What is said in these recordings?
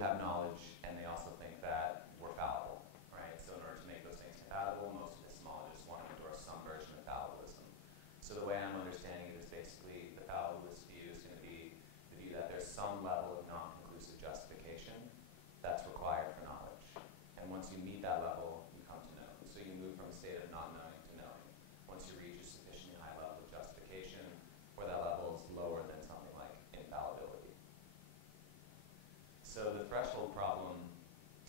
have knowledge, and they also think that we're fallible, right? So in order to make those things compatible, most epistemologists want to endorse some version of fallibilism. So the way I'm understanding it is basically the fallibilist view is going to be the view that there's some level of non-conclusive justification that's required for knowledge. And once you meet that level, you come to know. So you move from a state of not knowing to knowing. Once you reach a sufficiently high level of justification, where that level is lower than something like infallibility. So the threshold problem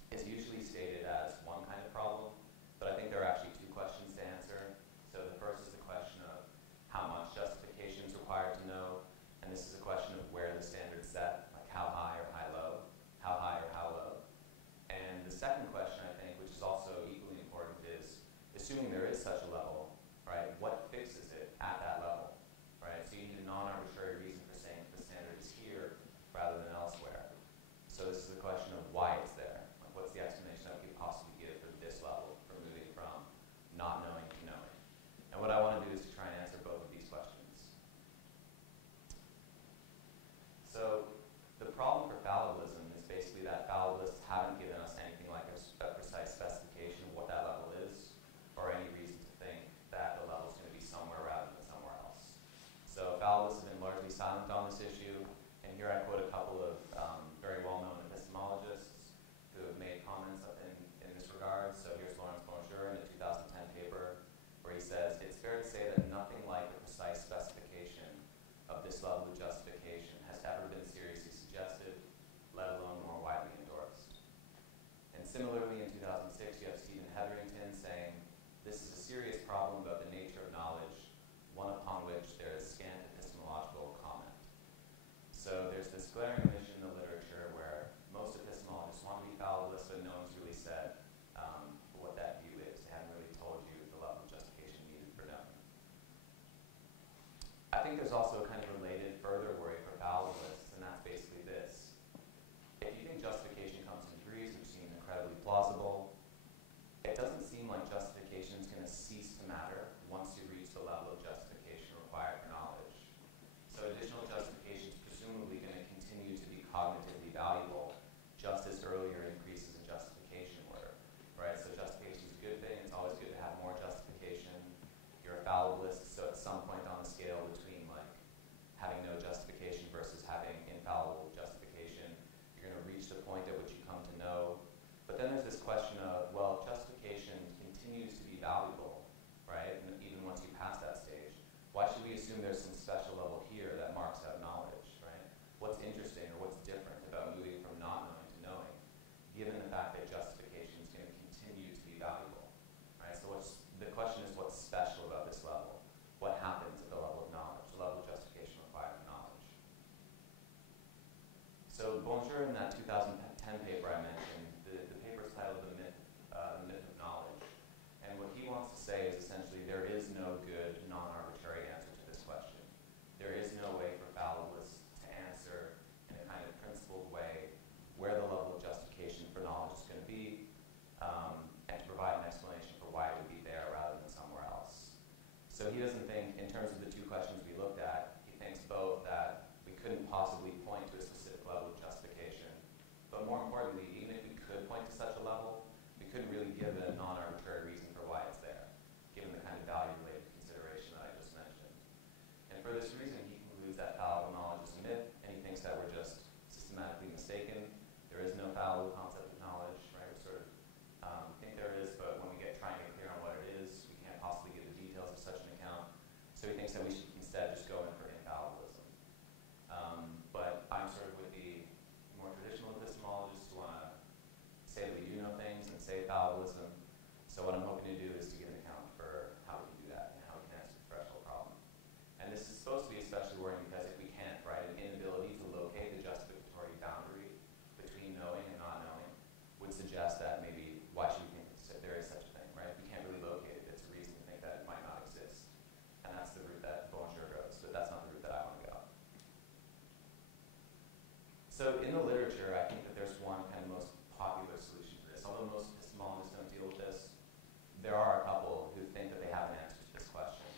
is usually stated as one kind of problem, but I think there are actually two questions to answer. So the first is the question of how much justification is required to know, and this is a question of where the standard is set, like how high or how low, how high or how low. And the second question, I think, which is also equally important, is assuming there is such a level, right, what fixes it at that level, right? So you need a non-arbitrary reason for saying the standard is here rather than elsewhere. So this is the question of why it's there. Like, what's the explanation that we could possibly give for this level, for moving from not knowing to knowing? And what I want to do is to try and answer both of these questions. So the problem for fallibilism is basically that fallibilists haven't given us anything like a precise specification of what that level is, or any reason to think that the level is going to be somewhere rather than somewhere else. So fallibilists have been largely silent on this issue, and here I quote a couple of very well-known epistemologists who have made comments in this regard. So here's Vulture in a 2010 paper where he says, "It's fair to say that nothing like a precise specification of this level of justification has ever been seriously suggested, let alone more widely endorsed." And similarly, in 2006, you have Stephen Hetherington saying, "This is a serious problem about the nature of knowledge, one upon which there is scant epistemological comment." So there's this glaring omission in the literature where most epistemologists want to be fallibilists, but no one's really said what that view is. They haven't really told you the level of justification needed for knowing. I think there's also a kind of related further worry for fallibilists, and that's basically this. If you think justification comes in threes, which seems incredibly plausible, it doesn't seem like justification is going to cease to matter once you reach the level of justification required for knowledge. So additional justification is presumably going to continue to be cognitively valuable, just as earlier increases in justification were, right? So justification is a good thing. It's always good to have more justification. You're a fallibilist, so at some point on the scale between like having no justification versus having infallible justification, you're going to reach the point at which you come to know. But then there's this question of, well, if justification continues to be valuable, right, and even once you pass that stage, why should we assume there's some special level here that marks out knowledge, right? What's interesting or what's different about moving from not knowing to knowing, given the fact that justification is going to continue to be valuable, right? So the question is, what's special about this level? What happens at the level of knowledge, the level of justification required for knowledge? So Vulture, in that 2010 paper I mentioned, the paper is titled The Myth of Knowledge. And what he wants to say is essentially there is no good non-arbitrary answer to this question. There is no way for fallibilists to answer in a kind of principled way where the level of justification for knowledge is going to be, and to provide an explanation for why it would be there rather than somewhere else. So he doesn't think, in terms of the two questions we looked at, he thinks both that we couldn't possibly point to a specific level of justification, but more importantly, even if we could point to such a level, we couldn't really give a non-arbitrary reason for why it's there, given the kind of value-related consideration that I just mentioned. And for this reason, he concludes that fallible knowledge is a myth, and he thinks that we're just systematically mistaken. There is no fallible concept of knowledge, right? We sort of think there is, but when we try and get clear on what it is, we can't possibly give the details of such an account. So he thinks that we should instead just go in for infallibilism. But I'm sort of with the more traditional epistemologists who want to say that we do know things and say fallibilism. So what I'm hoping to do is to give an account for how we can do that and how we can answer the threshold problem. And this is supposed to be especially worrying because if we can't, right, an inability to locate the justificatory boundary between knowing and not knowing would suggest that maybe why should we think that there is such a thing, right? If we can't really locate it, it's a reason to think that it might not exist. And that's the route that Vulture goes, but that's not the route that I want to go. So in the literature, I think that there's one kind of most popular solution to this. Although most epistemologists don't deal with this, there are a couple who think that they have an answer to this question.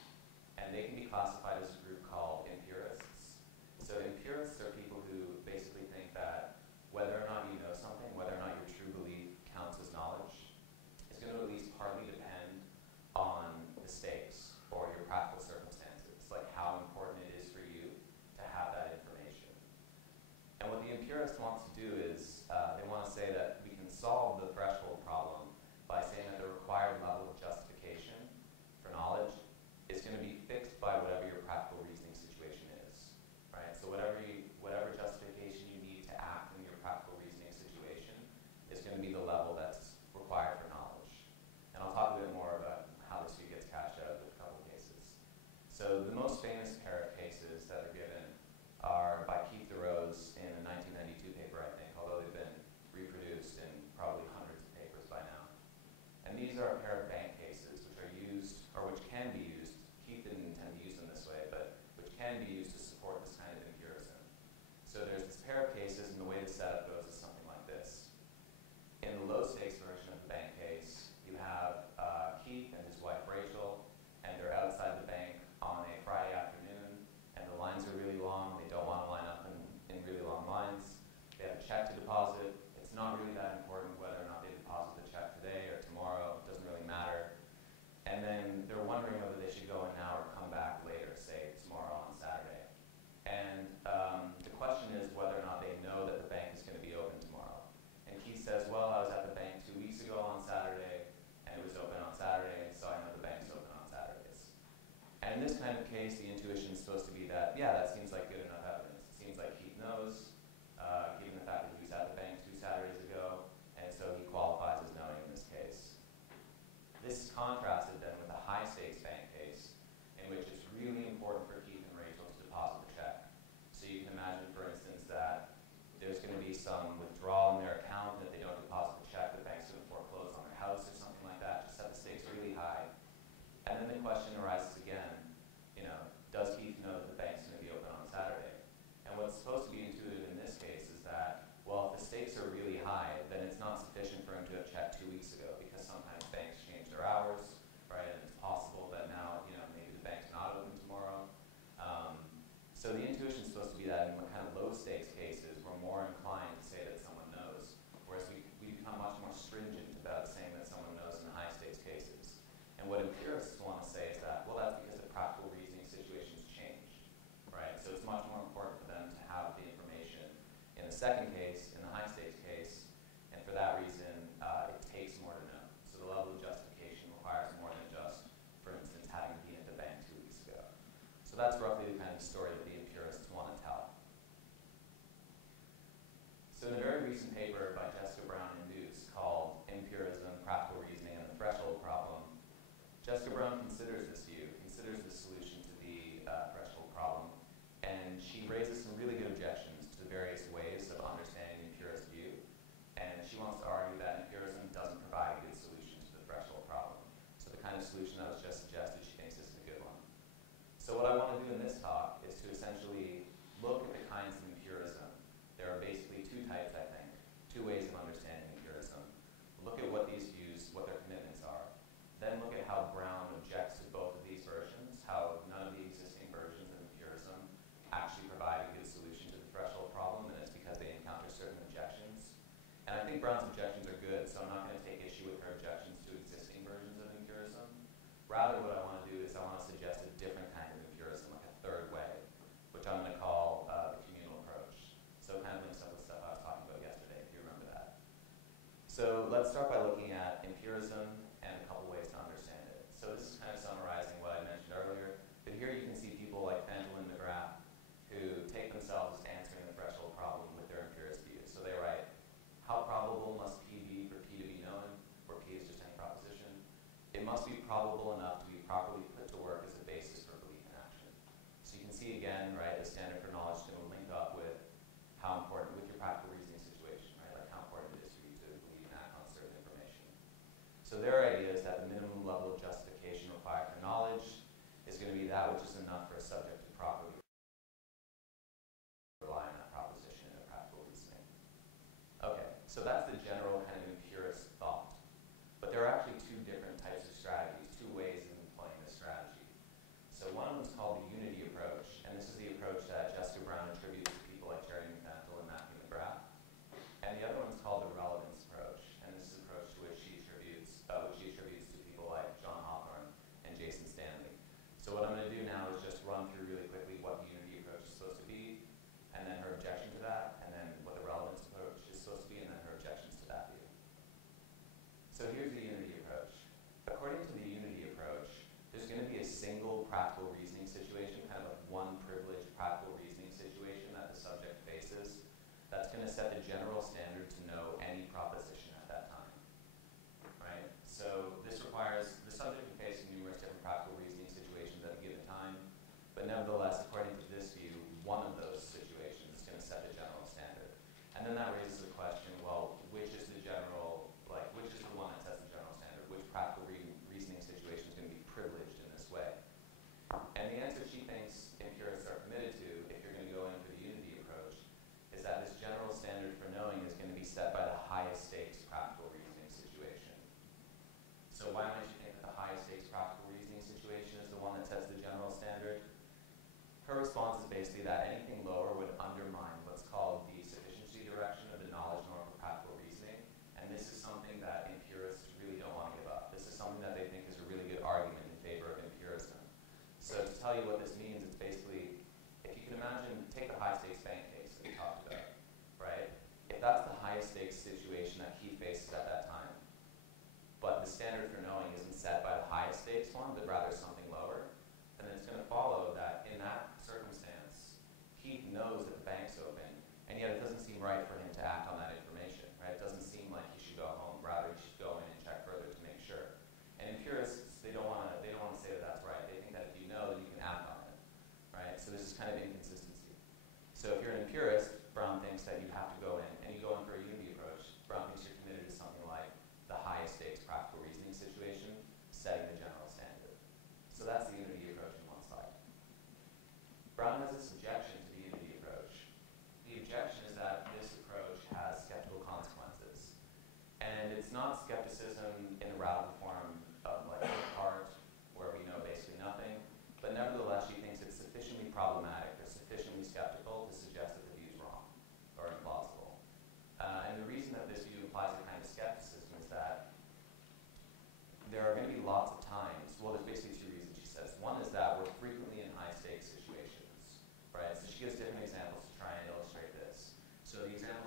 And they can be classified as a group called empirists. So empirists are people who basically think that whether or not you know something second case, in the high stakes case, and for that reason, it takes more to know. So the level of justification requires more than just, for instance, having been at the bank 2 weeks ago. So that's roughly the kind of story that the empirists want to tell. So in a very recent paper by Jessica Brown and Deuce called Empiricism, Practical Reasoning, and the Threshold Problem, Jessica Brown considers this view, considers this solution to the threshold problem, and she raises some really good objections to the various ways of understanding the empirist view, and she wants to argue that empiricism doesn't provide a good solution to the threshold problem. So the kind of solution that was just suggested, she thinks isn't a good one. So what I want to do in this talk is to essentially look at the kinds of empirism. There are basically two types, I think, two ways of understanding empirism. Look at what these views, what their commitments are. Then look at how Brown objects to both of these versions, how none of the existing versions of empiricism actually provide a good solution to the threshold problem, and it's because they encounter certain objections. And I think Brown's objections are good, so I'm not going to take issue with her objections to existing versions of empiricism. Rather, what I want to do is I want to suggest a different kind of empiricism, like a third way, which I'm going to call the communal approach. So it kind of links up with stuff I was talking about yesterday, if you remember that. So let's start by looking at empirism and a couple ways to understand it. So this is kind of summarizing what I mentioned earlier, but here you can see people like Prindle and McGrath who take themselves as answering the threshold problem with their empirist views. So they write, how probable must P be for P to be known, where P is just any proposition? It must be probable enough to be properly put to work as a basis for belief in action. So you can see again, right, the standard for knowledge is going to link up with how important, with your practical reasoning situation, right, like how important it is for you to believe and act on certain information. So their idea is that the minimum level of justification required for knowledge is going to be that which is enough for a subject to properly rely on that proposition in a practical reasoning. Okay, so that's the general kind of empirist thought. But there are actually two different types of strategies, two ways of employing this strategy. So one of them is called the unity approach, and this is the approach that Jessica Brown attributes to people like Janet Prindle and Matthew McGrath. And the other one is called the relevance approach, and this is an approach to which she attributes to people like John Hawthorne and Jason Stanley. So what I'm going to do now is just run through really quickly what the unity approach is supposed to be, and then her objection to that, and then what the relevance approach is supposed to be, and then her objections to that view. So here's the unity approach. According to the unity approach, there's going to be a single practical reasoning situation, kind of like one privileged practical reasoning situation that the subject faces, that's going to set the general standard to know any proposition at that time, right? So this requires, the subject can face numerous different practical reasoning situations at a given time, but nevertheless, according to this view, one of those situations is going to set the general standard. And then that raises the question, well, which is the general, like, which is the one that sets the general standard? Which practical reasoning situation is going to be privileged in this way? And the answer she thinks empirists are committed to, if you're going to go in for the unity approach, is that this general standard for knowing is going to be set by the highest stakes practical reasoning situation. So why might you think that the highest stakes practical reasoning situation is the one that sets the general standard? Her response is basically that anything lower would undermine what's called the sufficiency direction of the knowledge norm for practical reasoning, and this is something that empirists really don't want to give up. This is something that they think is a really good argument in favor of empiricism. So to tell you what this means, it's basically, if you can imagine, take the high stakes bank case that we talked about, right? If that's the highest stakes situation that he faces at that time, but the standard for knowing isn't set by the highest stakes one, but rather something lower, then it's going to follow that in that circumstance, he knows that the bank's open, and yet it doesn't seem right for him to act on that information, right? It doesn't seem like he should go home, rather he should go in and check further to make sure. And empirists, they don't want to say that that's right. They think that if you know, then you can act on it, right? So this is kind of inconsistency. So if you're an empirist, Brown thinks that you have to go in, and you go in for a unity approach. Brown thinks you're committed to something like the highest stakes practical reasoning situation, setting the general standard. So that's the unity approach on one side. Brown has this objection to the unity approach. The objection is that this approach has skeptical consequences. And it's not skepticism in the radical form of like Descartes, where we know basically nothing, but nevertheless she thinks it's sufficiently problematic or sufficiently skeptical to suggest that the view is wrong or implausible. And the reason that this view implies a kind of skepticism is that there are going to be lots of times, well there's basically two reasons she says. One is that we're frequently in high stakes situations, right? So she gives different examples to try and illustrate this. So the example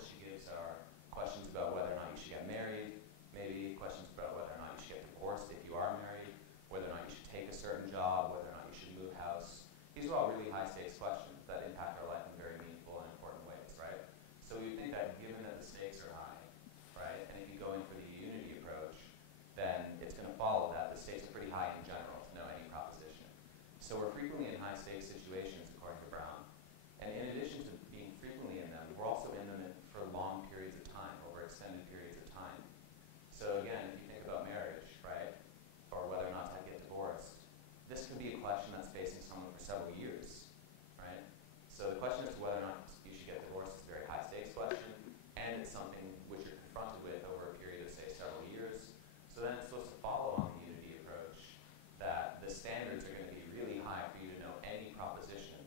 it's something which you're confronted with over a period of, say, several years. So then it's supposed to follow on the unity approach that the standards are going to be really high for you to know any proposition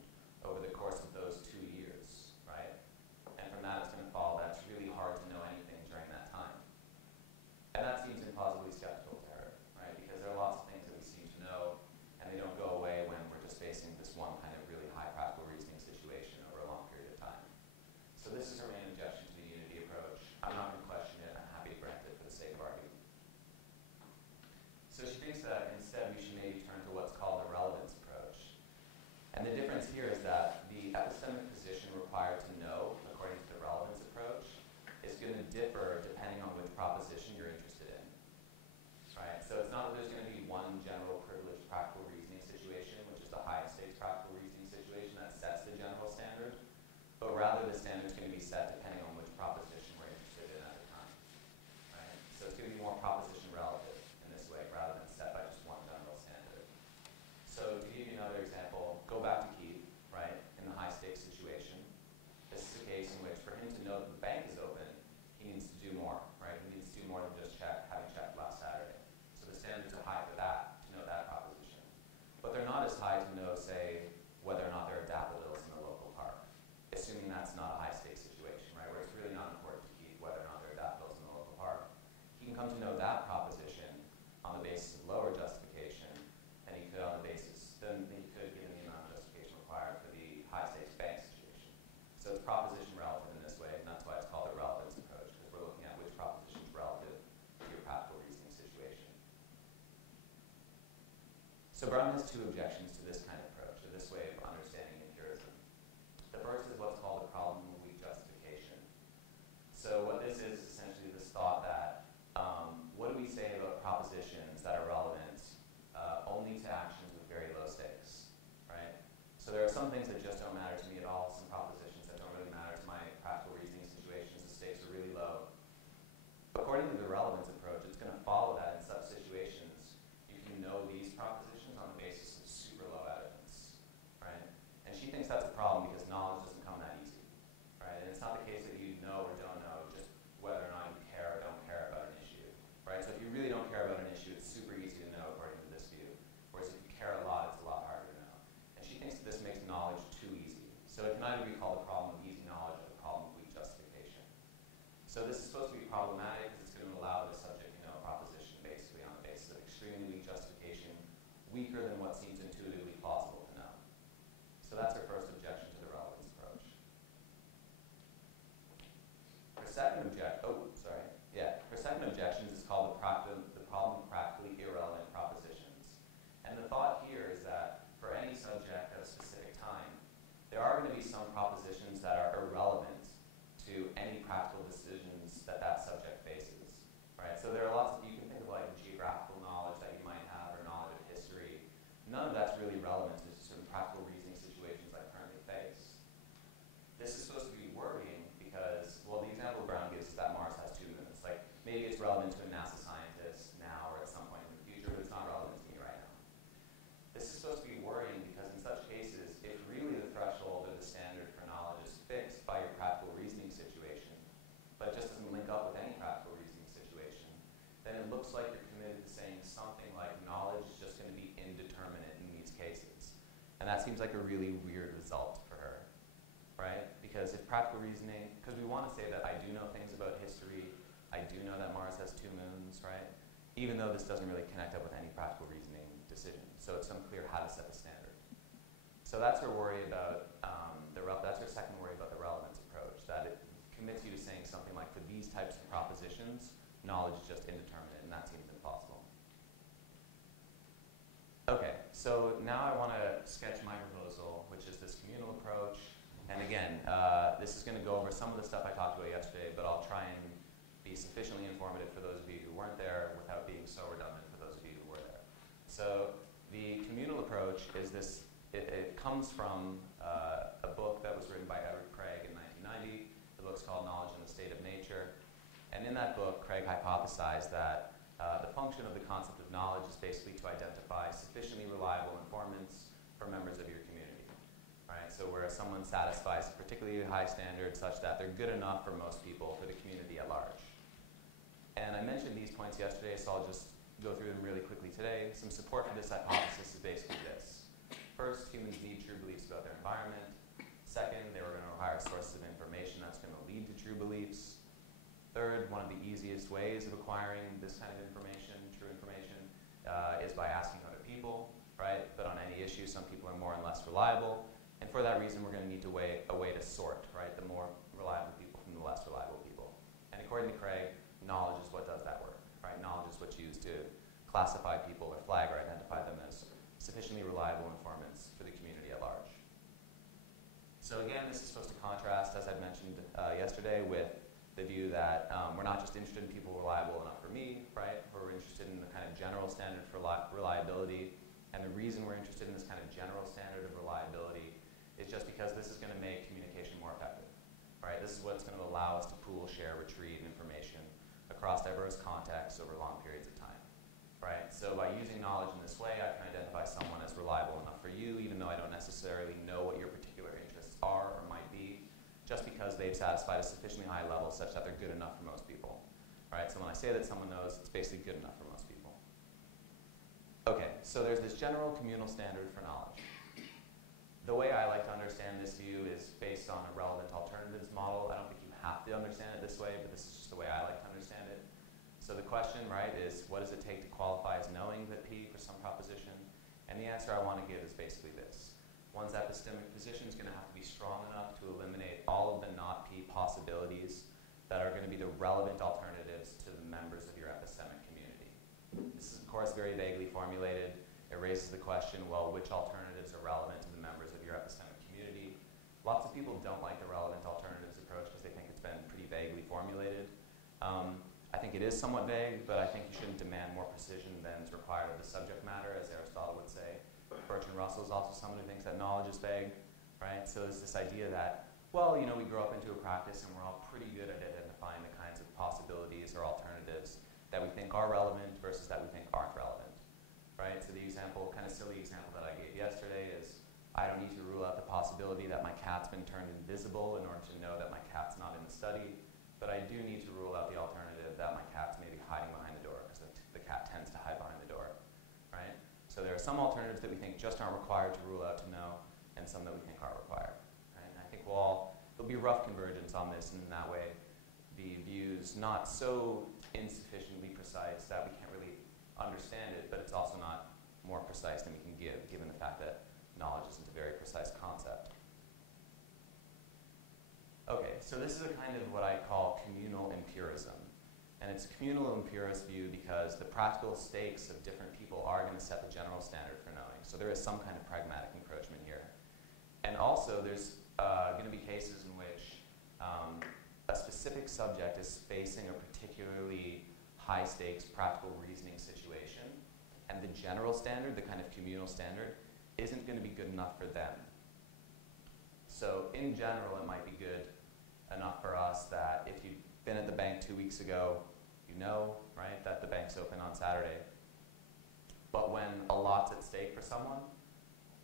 over the course of those 2 years, right? And from that, it's going to follow that it's really hard to know anything during that time. And that seems implausibly skeptical to her, right? Because there are lots of things that we seem to know, and they don't go away when we're just facing this one kind of really high practical reasoning situation over a long period of time. So this is her main objection to the unity approach. I'm not going to question it. I'm happy to grant it for the sake of argument. So she thinks that instead we should maybe turn to what's called the relevance approach. And the difference here is that the epistemic position required to know, according to the relevance approach, is going to differ depending on which proposition you're interested in. Right? So it's not that there's going to be one general privileged practical reasoning situation, which is the highest stakes practical reasoning situation that sets the general standard, but rather the standard's going to be set depending on which proposition we're interested in at the time. Right? So it's going to be more proposition relative in this way, rather than set by just one general standard. So to give you another example, go back to Keith, right, in the high stakes situation. This is a case in which for him to know that the bank is open, he needs to do more, right? He needs to do more than just having checked last Saturday. So the standards are high for that, to know that proposition. But they're not as high to know, say, whether or not there are daffodils in the local park, assuming that's not a high stakes situation, right, where it's really not important to Keith whether or not there are daffodils in the local park. He can come to know that proposition on the basis of lower justification, and he could on the basis, then he could given the amount of justification required for the high stakes bank situation. So it's proposition relative in this way, and that's why it's called the relevance approach, because we're looking at which proposition is relative to your practical reasoning situation. So Brown has two objections to this kind of approach, to this way of understanding empiricism. The first is what's called the problem of weak justification. So what this is essentially this thought that what do we say about propositions that are relevant only to actions with very low stakes, right? So there are some things that just don't matter to me at all, some propositions that don't really matter to my practical reasoning situations, the stakes are really low. According to the relevance approach, it's going to follow that in such situations, you can know these propositions on the basis of super low evidence, right? And she thinks that's a problem because knowledge doesn't come that easy, right? And it's not the case that you know or don't know, just whether or not you care or don't care about an issue, right? So if you really don't care about an issue, it's super easy to know according to this view. Whereas if you care a lot, it's a lot harder to know. And she thinks that this makes knowledge too easy. So it can either be called the problem of easy knowledge or the problem of weak justification. So this is supposed to be problematic because it's going to allow the subject to know a proposition basically on the basis of extremely weak justification, weaker than what seems intuitively plausible to know. So that's her first objection to the relevance approach. Her second objection is called the problem of practically irrelevant propositions. And the thought here is that for any subject at a specific time, there are going to be some propositions that are irrelevant to any practical decisions that that subject faces, right? So there are lots of, you can think of like geographical knowledge that you might have or knowledge of history. None of that's really relevant to certain practical reasoning situations I currently face. This is supposed to be worrying because, well, the example Brown gives is that Mars has 2 moons. Like, maybe it's relevant to a NASA scientist now or at some point in the future, but it's not relevant to me right now. This is supposed to be worrying because in such cases, if really the threshold or the standard for knowledge is fixed by your practical reasoning situation, but it just doesn't link up with any practical reasoning situation, then it looks like you're committed to saying something like knowledge is just going to be indeterminate in these cases. And that seems like a really weird result for her, right? Because if practical reasoning, because we want to say that I do know things about history, I do know that Mars has 2 moons, right? Even though this doesn't really connect up with any practical reasoning decision. So it's unclear how to set the standard. So that's her worry about, that's her second worry about the relevance approach, that it commits you to saying something like, for these types of propositions, knowledge is just indeterminate, and that seems impossible. Okay, so now I want to sketch my proposal, which is this communal approach. And again, this is going to go over some of the stuff I talked about yesterday, but I'll try and be sufficiently informative for those of you who weren't there without being so redundant for those of you who were there. So the communal approach is this, it comes from a book that was written by Edward Craig in 1990. The book's called Knowledge and the State of Nature. And in that book, Craig hypothesized that the function of the concept of knowledge is basically to identify sufficiently reliable informants for members of your community. Right? So where someone satisfies a particularly high standard such that they're good enough for most people, for the community at large. And I mentioned these points yesterday, so I'll just go through them really quickly today. Some support for this hypothesis is basically this. First, humans need true beliefs about their environment. Second, they were going to require sources of information that's going to lead to true beliefs. Third, one of the easiest ways of acquiring this kind of information, true information, is by asking other people, right? But on any issue, some people are more and less reliable. And for that reason, we're going to need a way to sort, right? The more reliable people from the less reliable people. And according to Craig, knowledge is what does that work, right? Knowledge is what's used to classify people or flag or identify them as sufficiently reliable informants for the community at large. So again, this is supposed to contrast, as I mentioned yesterday, with the view that we're not just interested in people reliable enough for me, right? We're interested in the kind of general standard for reliability. And the reason we're interested in this kind of general standard of reliability is just because this is going to make communication more effective, right? This is what's going to allow us to pool, share, retrieve information across diverse contexts over long periods of time, right? So by using knowledge in this way, I can identify someone as reliable enough for you, even though I don't necessarily know what your particular interests are or might be, just because they've satisfied a sufficiently high level such that they're good enough for most people, right? So when I say that someone knows, it's basically good enough for most people. Okay, so there's this general communal standard for knowledge. The way I like to understand this view is based on a relevant alternatives model. I don't think you have to understand it this way, but this is just the way I like to understand it. So the question, right, is what does it take to qualify as knowing that P for some proposition? And the answer I want to give is basically this. One's epistemic position is going to have to be strong enough to eliminate all of the not P possibilities that are going to be the relevant alternatives to the members of your epistemic community. This is, of course, very vaguely formulated. It raises the question, well, which alternatives are relevant to the members of your epistemic community? Lots of people don't like the relevant alternatives approach because they think it's been pretty vaguely formulated. I think it is somewhat vague, but I think you shouldn't demand more precision than is required of the subject matter, as Aristotle would say. Bertrand Russell is also someone who thinks that knowledge is vague, right? So there's this idea that, well, you know, we grow up into a practice and we're all pretty good at identifying the kinds of possibilities or alternatives that we think are relevant versus that we think aren't relevant, right? So the example, kind of silly example that I gave yesterday is, I don't need to rule out the possibility that my cat's been turned invisible in order to know that my cat's not in the study, but I do need to rule out the alternative that my cat's maybe hiding behind the door, because the cat tends to hide behind the door, right? So there are some alternatives that we think just aren't required to rule out to know, and some that we think are required, right? And I think there'll be rough convergence on this, and in that way, the view's not so insufficiently precise that we can't really understand it, but it's also not more precise than we can give, given the fact that knowledge isn't a very precise concept. Okay, so this is a kind of what I call communal empirism. And it's a communal empirist view because the practical stakes of different people are going to set the general standard for knowing. So there is some kind of pragmatic encroachment here. And also there's going to be cases in which a specific subject is facing a particularly high stakes practical reasoning situation, and the general standard, the kind of communal standard, isn't going to be good enough for them. So in general, it might be good enough for us that if you've been at the bank 2 weeks ago, you know, right, that the bank's open on Saturday. But when a lot's at stake for someone,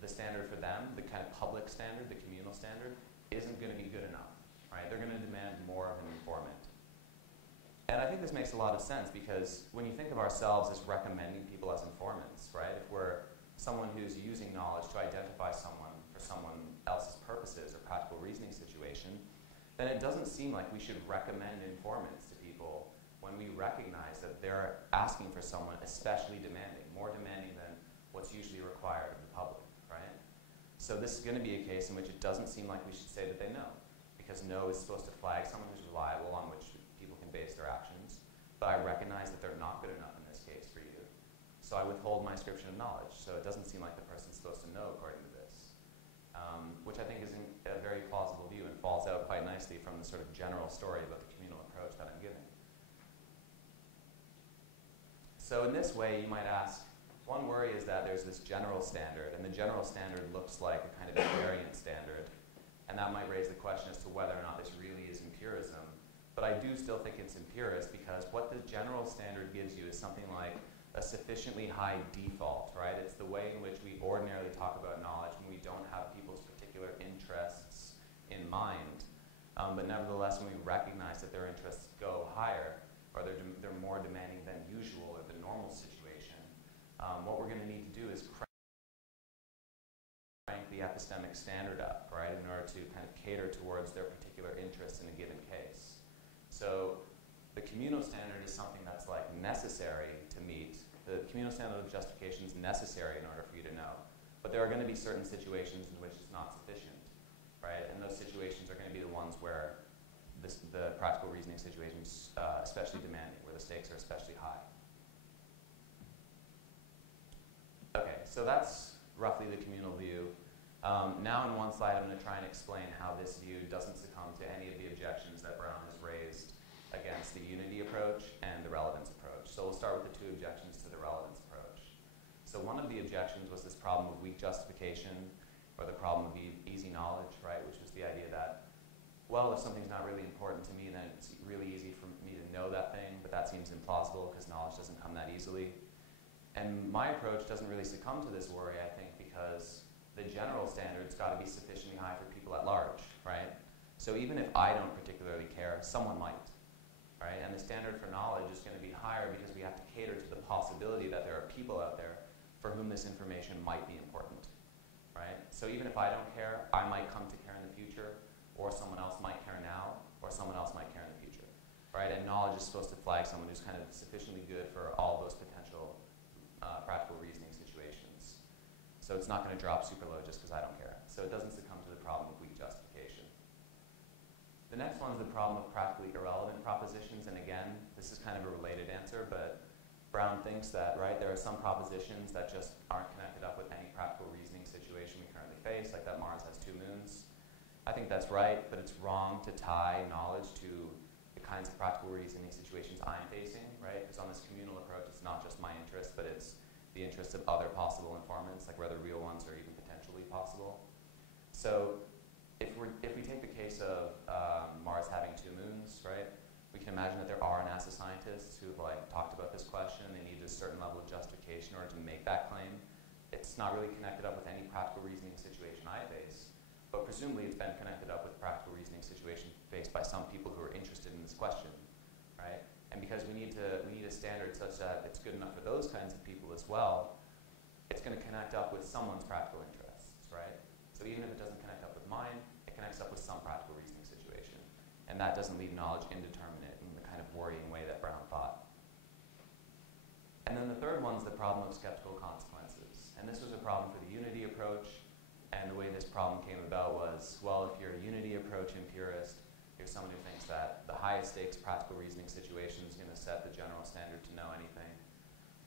the standard for them, the kind of public standard, the communal standard, isn't going to be good enough, right? They're going to demand more of an informant. And I think this makes a lot of sense because when you think of ourselves as recommending people as informants, right? If we're someone who's using knowledge to identify someone for someone else's purposes or practical reasoning situation, then it doesn't seem like we should recommend informants to people when we recognize that they're asking for someone especially demanding, more demanding than what's usually required of the public, right? So this is going to be a case in which it doesn't seem like we should say that they know, because know is supposed to flag someone who's reliable on which people can base their actions, but I recognize that they're not good enough in this case for you. So I withhold my ascription of knowledge, so it doesn't seem like the person's supposed to know according to this. Which I think is a very plausible view and falls out quite nicely from the sort of general story about the communal approach that I'm giving. So in this way, you might ask, one worry is that there's this general standard, and the general standard looks like a kind of invariant standard, and that might raise the question as to whether or not this really is empirism. But I do still think it's empirist because what the general standard gives you is something like a sufficiently high default, right? It's the way in which we ordinarily talk about knowledge when we don't have people's particular interests mind. But nevertheless, when we recognize that their interests go higher, or they're more demanding than usual or the normal situation, what we're going to need to do is crank the epistemic standard up, right, in order to kind of cater towards their particular interests in a given case. So the communal standard is something that's like necessary to meet. The communal standard of justification is necessary in order for you to know. But there are going to be certain situations in which it's not sufficient, right? And those situations are going to be the ones where the practical reasoning situations especially demanding, where the stakes are especially high. Okay, so that's roughly the communal view. Now in one slide, I'm going to try and explain how this view doesn't succumb to any of the objections that Brown has raised against the unity approach and the relevance approach. So we'll start with the two objections to the relevance approach. So one of the objections was this problem of weak justification, or the problem of easy knowledge, right, which was the idea that, well, if something's not really important to me, then it's really easy for me to know that thing, but that seems implausible because knowledge doesn't come that easily. And my approach doesn't really succumb to this worry, I think, because the general standard's got to be sufficiently high for people at large, right? So even if I don't particularly care, someone might, right? And the standard for knowledge is going to be higher because we have to cater to the possibility that there are people out there for whom this information might be important, right? So even if I don't care, I might come to care in the future, or someone else might care now, or someone else might care in the future, right? And knowledge is supposed to flag someone who's kind of sufficiently good for all those potential practical reasoning situations. So it's not going to drop super low just because I don't care. So it doesn't succumb to the problem of weak justification. The next one is the problem of practically irrelevant propositions. And again, this is kind of a related answer, but Brown thinks that, right, there are some propositions that just aren't connected up with any practical reasoning situation we currently face, like that Mars has two moons. I think that's right, but it's wrong to tie knowledge to the kinds of practical reasoning situations I'm facing, right? Because on this communal approach, it's not just my interest, but it's the interests of other possible informants, like whether real ones are even potentially possible. So if we take the case of Mars having two moons, right? We can imagine that there are NASA scientists who've like talked about this question. They need a certain level of justification in order to make that claim. It's not really connected up with any practical reasoning situation I face, but presumably it's been connected up with practical reasoning situation faced by some people who are interested in this question, right? And because we need a standard such that it's good enough for those kinds of people as well, it's going to connect up with someone's practical interests, right? So even if it doesn't connect up with mine, it connects up with some practical reasoning situation. And that doesn't leave knowledge indeterminate in the kind of worrying way that Brown thought. And then the third one is the problem of skeptical consequences. And this was a problem for the unity approach. And the way this problem came about was, well, if you're a unity approach empirist, you're someone who thinks that the highest stakes practical reasoning situation is going to set the general standard to know anything.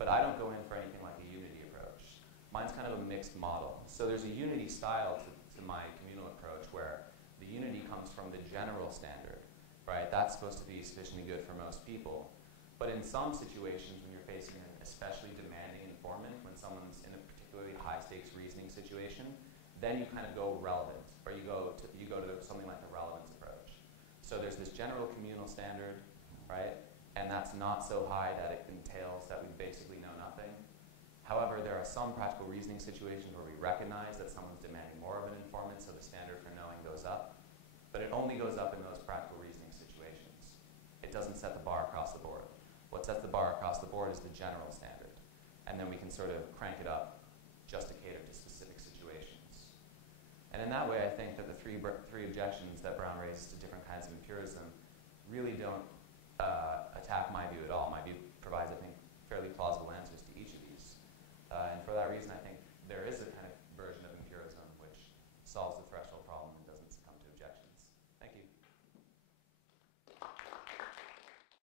But I don't go in for anything like a unity approach. Mine's kind of a mixed model. So there's a unity style to my communal approach where the unity comes from the general standard, right? That's supposed to be sufficiently good for most people. But in some situations when you're facing an especially demanding informant, when someone's in a particularly high stakes reasoning situation, then you kind of go relevant, or you go to something like the relevance approach. So there's this general communal standard, right? And that's not so high that it entails that we basically know nothing. However, there are some practical reasoning situations where we recognize that someone's demanding more of an informant, so the standard for knowing goes up. But it only goes up in those practical reasoning situations. It doesn't set the bar across the board. What sets the bar across the board is the general standard. And then we can sort of crank it up just to cater to specific situations. And in that way, I think that the three objections that Brown raises to different kinds of empiricism really don't